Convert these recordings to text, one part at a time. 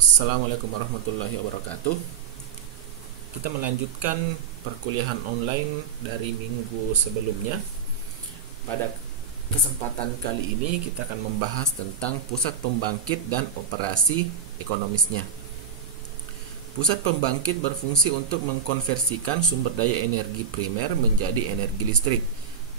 Assalamualaikum warahmatullahi wabarakatuh. Kita melanjutkan perkuliahan online dari minggu sebelumnya. Pada kesempatan kali ini kita akan membahas tentang pusat pembangkit dan operasi ekonomisnya. Pusat pembangkit berfungsi untuk mengkonversikan sumber daya energi primer menjadi energi listrik.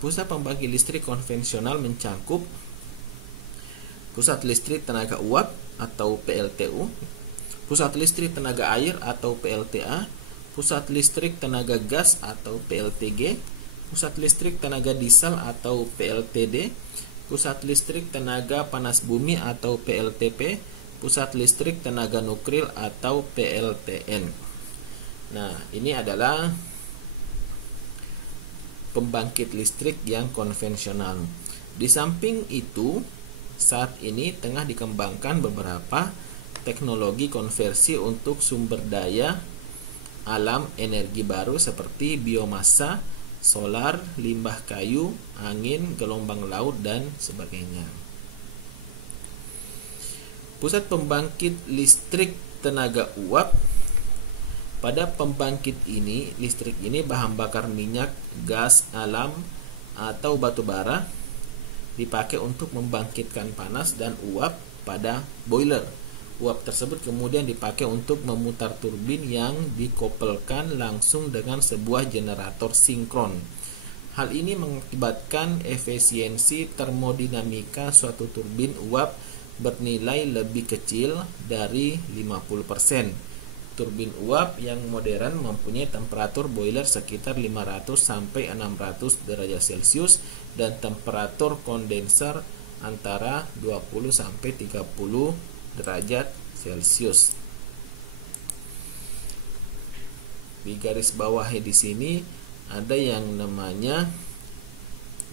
Pusat pembangkit listrik konvensional mencakup pusat listrik tenaga uap atau PLTU, pusat listrik tenaga air atau PLTA, pusat listrik tenaga gas atau PLTG, pusat listrik tenaga diesel atau PLTD, pusat listrik tenaga panas bumi atau PLTP, pusat listrik tenaga nuklir atau PLTN. Nah, ini adalah pembangkit listrik yang konvensional. Di samping itu, saat ini tengah dikembangkan beberapa teknologi konversi untuk sumber daya alam energi baru seperti biomasa, solar, limbah kayu, angin, gelombang laut, dan sebagainya. Pusat pembangkit listrik tenaga uap. Pada pembangkit ini, listrik ini bahan bakar minyak, gas alam, atau batu bara dipakai untuk membangkitkan panas dan uap pada boiler. Uap tersebut kemudian dipakai untuk memutar turbin yang dikoppelkan langsung dengan sebuah generator sinkron. Hal ini mengakibatkan efisiensi termodinamika suatu turbin uap bernilai lebih kecil dari 50%. Turbin uap yang modern mempunyai temperatur boiler sekitar 500 sampai 600 derajat Celcius dan temperatur kondenser antara 20 sampai 30 derajat Celcius. Di garis bawahnya di sini ada yang namanya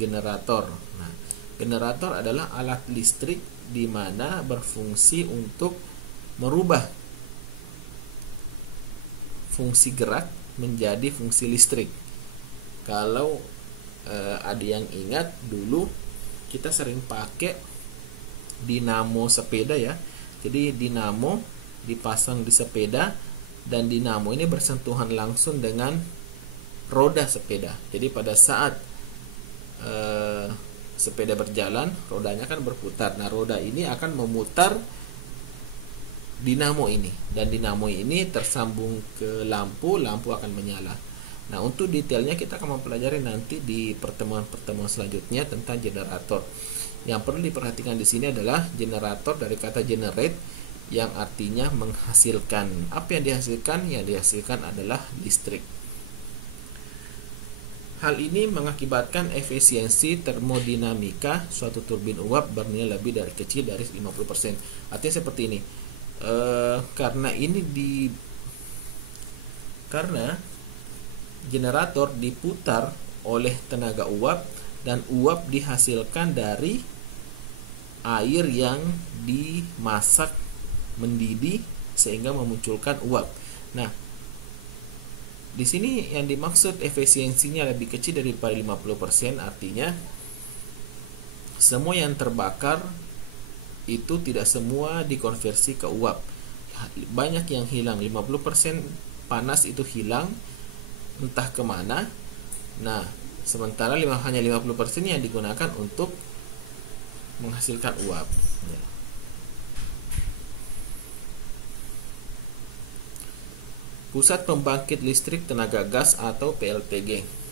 generator. Nah, generator adalah alat listrik di mana berfungsi untuk merubah fungsi gerak menjadi fungsi listrik. Kalau ada yang ingat dulu kita sering pakai dinamo sepeda ya. Jadi dinamo dipasang di sepeda dan dinamo ini bersentuhan langsung dengan roda sepeda. Jadi pada saat sepeda berjalan, rodanya kan berputar. Nah, roda ini akan memutar dinamo ini, dan dinamo ini tersambung ke lampu akan menyala. Nah, untuk detailnya kita akan mempelajari nanti di pertemuan-pertemuan selanjutnya tentang generator. Yang perlu diperhatikan di sini adalah generator dari kata generate yang artinya menghasilkan. Apa yang dihasilkan? Yang dihasilkan adalah listrik. Hal ini mengakibatkan efisiensi termodinamika suatu turbin uap bernilai lebih dari kecil dari 50%. Artinya seperti ini. Karena generator diputar oleh tenaga uap dan uap dihasilkan dari air yang dimasak mendidih sehingga memunculkan uap. Nah, di sini yang dimaksud efisiensinya lebih kecil daripada 50%, artinya semua yang terbakar itu tidak semua dikonversi ke uap. Banyak yang hilang, 50% panas itu hilang entah kemana. Nah, sementara hanya 50% yang digunakan untuk menghasilkan uap. Pusat pembangkit listrik tenaga gas atau PLTG.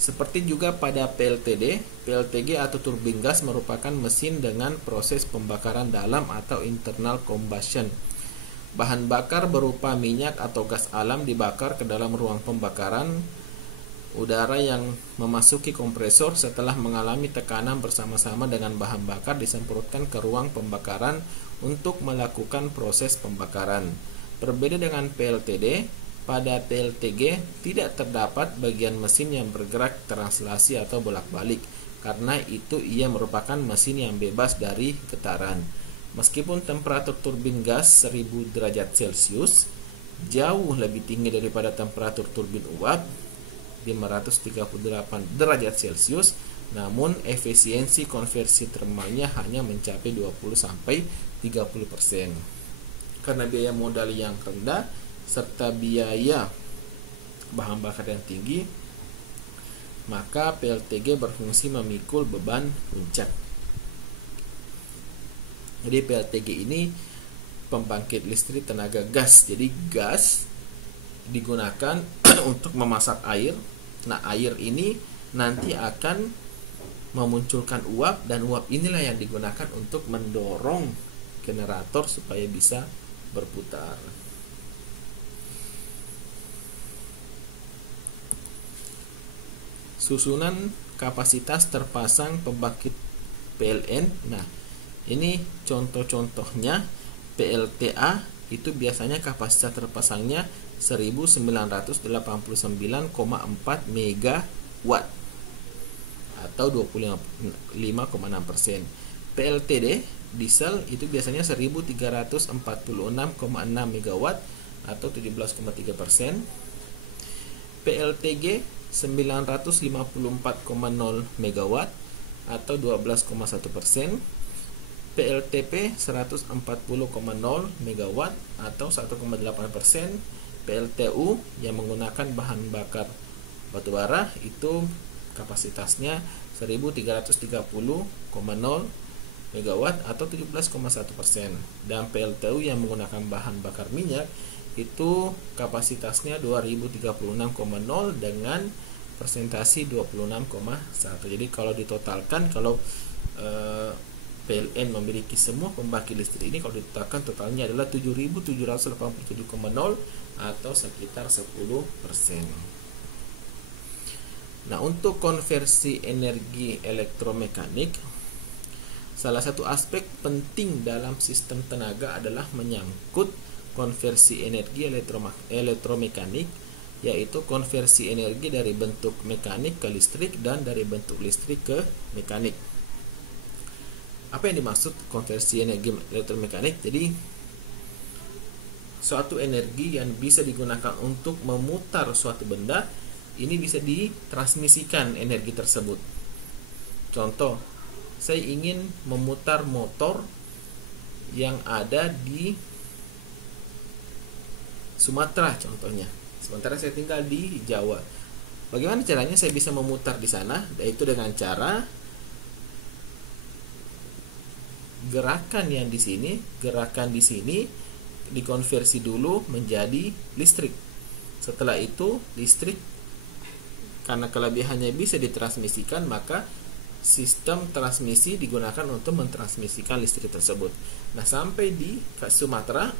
Seperti juga pada PLTD, PLTG atau turbin gas merupakan mesin dengan proses pembakaran dalam atau internal combustion. Bahan bakar berupa minyak atau gas alam dibakar ke dalam ruang pembakaran. Udara yang memasuki kompresor setelah mengalami tekanan bersama-sama dengan bahan bakar disemprotkan ke ruang pembakaran untuk melakukan proses pembakaran. Berbeda dengan PLTD, pada PLTG tidak terdapat bagian mesin yang bergerak translasi atau bolak-balik. Karena itu ia merupakan mesin yang bebas dari getaran. Meskipun temperatur turbin gas 1000 derajat Celcius jauh lebih tinggi daripada temperatur turbin uap 538 derajat Celcius, namun efisiensi konversi termalnya hanya mencapai 20 sampai 30%. Karena biaya modal yang rendah serta biaya bahan bakar yang tinggi, maka PLTG berfungsi memikul beban puncak. Jadi PLTG ini pembangkit listrik tenaga gas. Jadi gas digunakan untuk memasak air. Nah, air ini nanti akan memunculkan uap, dan uap inilah yang digunakan untuk mendorong generator supaya bisa berputar. Susunan kapasitas terpasang pembangkit PLN. Nah, ini contoh-contohnya. PLTA itu biasanya kapasitas terpasangnya 1989,4 megawatt atau 25,6%. PLTD diesel itu biasanya 1346,6 megawatt atau 17,3%. PLTG 954,0 megawatt atau 12,1%. PLTP 140,0 megawatt atau 1,8%. PLTU yang menggunakan bahan bakar batubara itu kapasitasnya 1330,0 megawatt atau 17,1%. Dan PLTU yang menggunakan bahan bakar minyak itu kapasitasnya 2036,0 dengan persentasi 26,1. Jadi kalau ditotalkan, kalau PLN memiliki semua pembangkit listrik ini, kalau ditotalkan totalnya adalah 7.787,0 atau sekitar 10%. Nah, untuk konversi energi elektromekanik, salah satu aspek penting dalam sistem tenaga adalah menyangkut konversi energi elektromekanik, yaitu konversi energi dari bentuk mekanik ke listrik dan dari bentuk listrik ke mekanik. Apa yang dimaksud konversi energi elektromekanik? Jadi, suatu energi yang bisa digunakan untuk memutar suatu benda, ini bisa ditransmisikan energi tersebut. Contoh, saya ingin memutar motor yang ada di Sumatera contohnya. Sementara saya tinggal di Jawa. Bagaimana caranya saya bisa memutar di sana? Yaitu dengan cara gerakan di sini dikonversi dulu menjadi listrik. Setelah itu listrik, karena kelebihannya bisa ditransmisikan, maka sistem transmisi digunakan untuk mentransmisikan listrik tersebut. Nah, sampai di Sumatera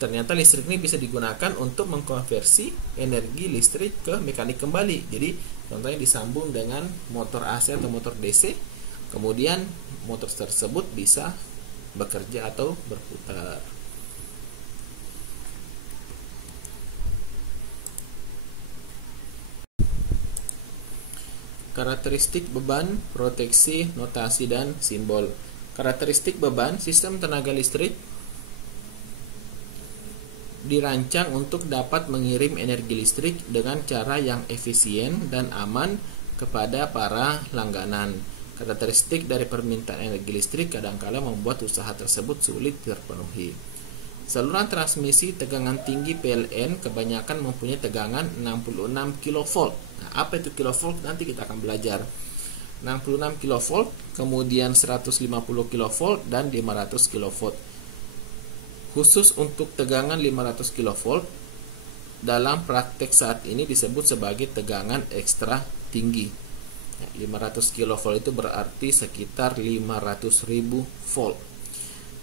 ternyata listrik ini bisa digunakan untuk mengkonversi energi listrik ke mekanik kembali. Jadi contohnya disambung dengan motor AC atau motor DC, kemudian motor tersebut bisa bekerja atau berputar. Karakteristik beban, proteksi, notasi, dan simbol. Karakteristik beban, sistem tenaga listrik dirancang untuk dapat mengirim energi listrik dengan cara yang efisien dan aman kepada para langganan. Karakteristik dari permintaan energi listrik kadangkala membuat usaha tersebut sulit terpenuhi. Saluran transmisi tegangan tinggi PLN kebanyakan mempunyai tegangan 66 kV. Nah, apa itu kilovolt? Nanti kita akan belajar. 66 kV, kemudian 150 kV dan 500 kV. Khusus untuk tegangan 500 kV dalam praktek saat ini disebut sebagai tegangan ekstra tinggi. 500 kV itu berarti sekitar 500.000 volt.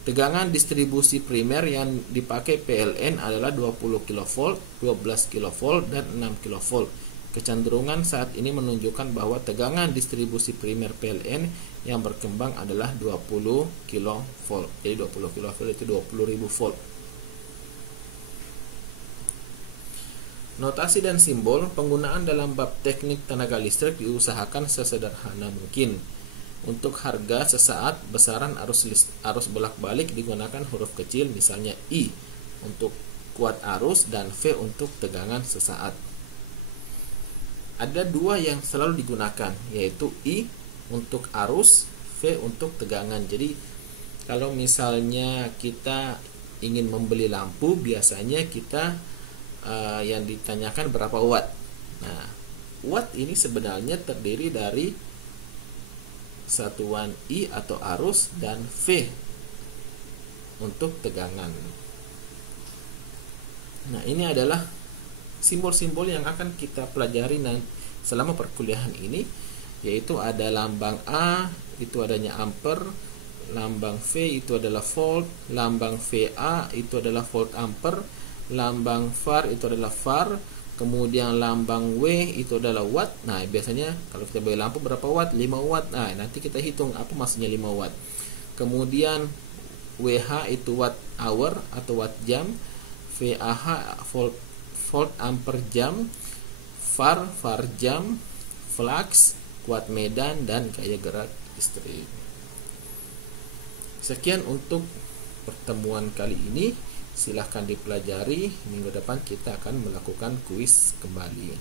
Tegangan distribusi primer yang dipakai PLN adalah 20 kV, 12 kV, dan 6 kV. Kecenderungan saat ini menunjukkan bahwa tegangan distribusi primer PLN yang berkembang adalah 20 kV. Jadi 20 kV itu 20.000 volt. Notasi dan simbol penggunaan dalam bab teknik tenaga listrik diusahakan sesederhana mungkin. Untuk harga sesaat, besaran arus bolak-balik digunakan huruf kecil, misalnya I untuk kuat arus dan V untuk tegangan sesaat. Ada dua yang selalu digunakan, yaitu I untuk arus, V untuk tegangan. Jadi Kalau misalnya kita ingin membeli lampu, biasanya kita yang ditanyakan berapa watt. Nah, watt ini sebenarnya terdiri dari satuan I atau arus dan V untuk tegangan. Nah, ini adalah simbol-simbol yang akan kita pelajari selama perkuliahan ini, yaitu ada lambang A itu adanya ampere, lambang V itu adalah volt, lambang VA itu adalah volt ampere, lambang var itu adalah var, kemudian lambang W itu adalah watt. Nah, biasanya kalau kita beli lampu berapa watt? 5 watt. Nah, nanti kita hitung apa maksudnya 5 watt. Kemudian WH itu watt hour atau watt jam, VAH volt ampere jam, var jam, flux kuat medan, dan gaya gerak listrik. Sekian untuk pertemuan kali ini. Silahkan dipelajari. Minggu depan kita akan melakukan kuis kembali.